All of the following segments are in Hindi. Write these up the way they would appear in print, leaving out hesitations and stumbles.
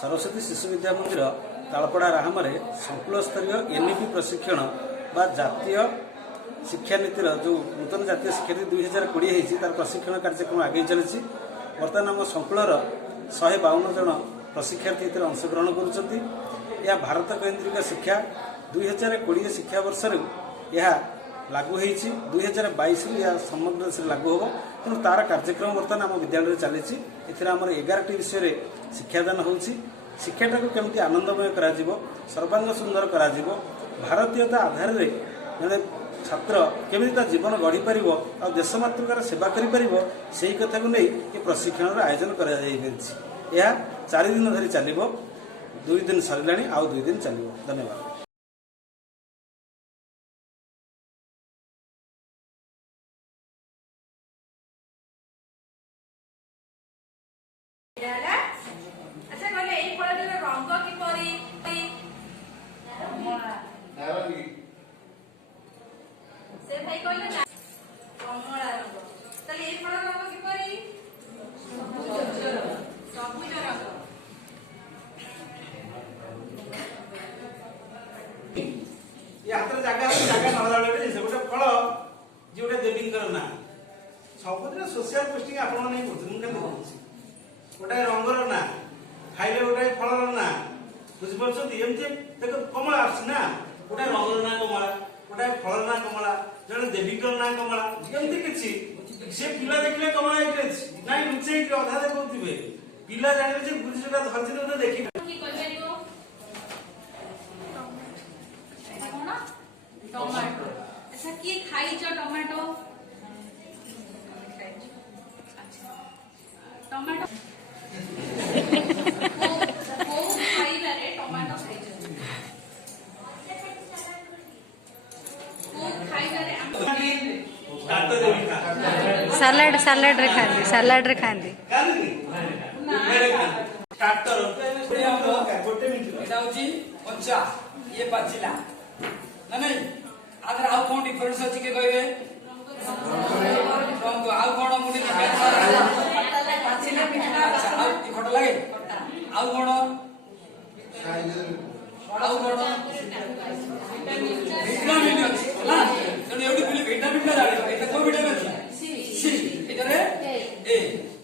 सरस्वती शिशु विद्या मंदिर तालपड़ा राहमरे संकुल स्तरीय एनईपी प्रशिक्षण बा जातीय शिक्षानीतिर जो नूतन जातीय शिक्षानीति 2020 तार प्रशिक्षण कार्यक्रम आगे चली। बर्तमान आम संकुलर 152 जन प्रशिक्षार्थी अंशग्रहण करुँच। यह भारत केन्द्रिक शिक्षा 2020 शिक्षा वर्ष यह लागू हो 2022 यह समग्र देश लागू हम तेणु तार कार्यक्रम बर्तमान आम विद्यालय चली। आम 11टी विषय शिक्षादान हो शिक्षाटा को केमती आनंदमय कर सर्वांग सुंदर कर भारतीयता आधार में जड़े छात्र केमी जीवन गढ़ी पार आ देश मातृकार सेवा कर सही कथा को नहीं ये प्रशिक्षण आयोजन कर 4 दिन धरी चलो 2 दिन सरला आउ 2 दिन चलो। धन्यवाद। अच्छा कहले एई फलटर रंग किपरि से भाई कहले ना कमला रंग तले एई फल रंग किपरि सबुज रंग ये हाथ जगह नहला बेले से गोटे फल जोटे देवी ना सबुज सोशल पोस्टिंग आपण नहीं करछन मुझे गोटाए रंगर ना खाइले गोटाए फलर ना बुझिपार्छन्ति एमती देख कमला आसना गोटाए रंगर ना कमला गोटाए फलर ना कमला जड़े देवीकर ना कमला एमती किछि से पिला देखले कमला एटे नाइ लुचै कि अधा देखौथिबे पिला जानिबे जे बुझि जोटा धरछि तो देखि की कहबेको टमाटो। अच्छा की खाइछ टमाटो टमाटो सलाड सलाड रे खांदी सलाड रे खांदी स्टार्टर गोटे मिनिट एटा होची कच्चा ये पाचिला ना नहीं आदर आउ कोन डिफरेंस अछि के कहबे रंग आउ कोन मुनी पाचिला मिठा आउ खट लागे आउ कोन विटामिन अछि ना तने एडी पिले विटामिन ना जाने एटा को विटामिन अछि सी एटारे ए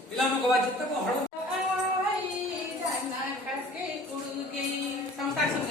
पिला नु को बात को हड़ आई जाना खसके कुड़ुगे संसार सुन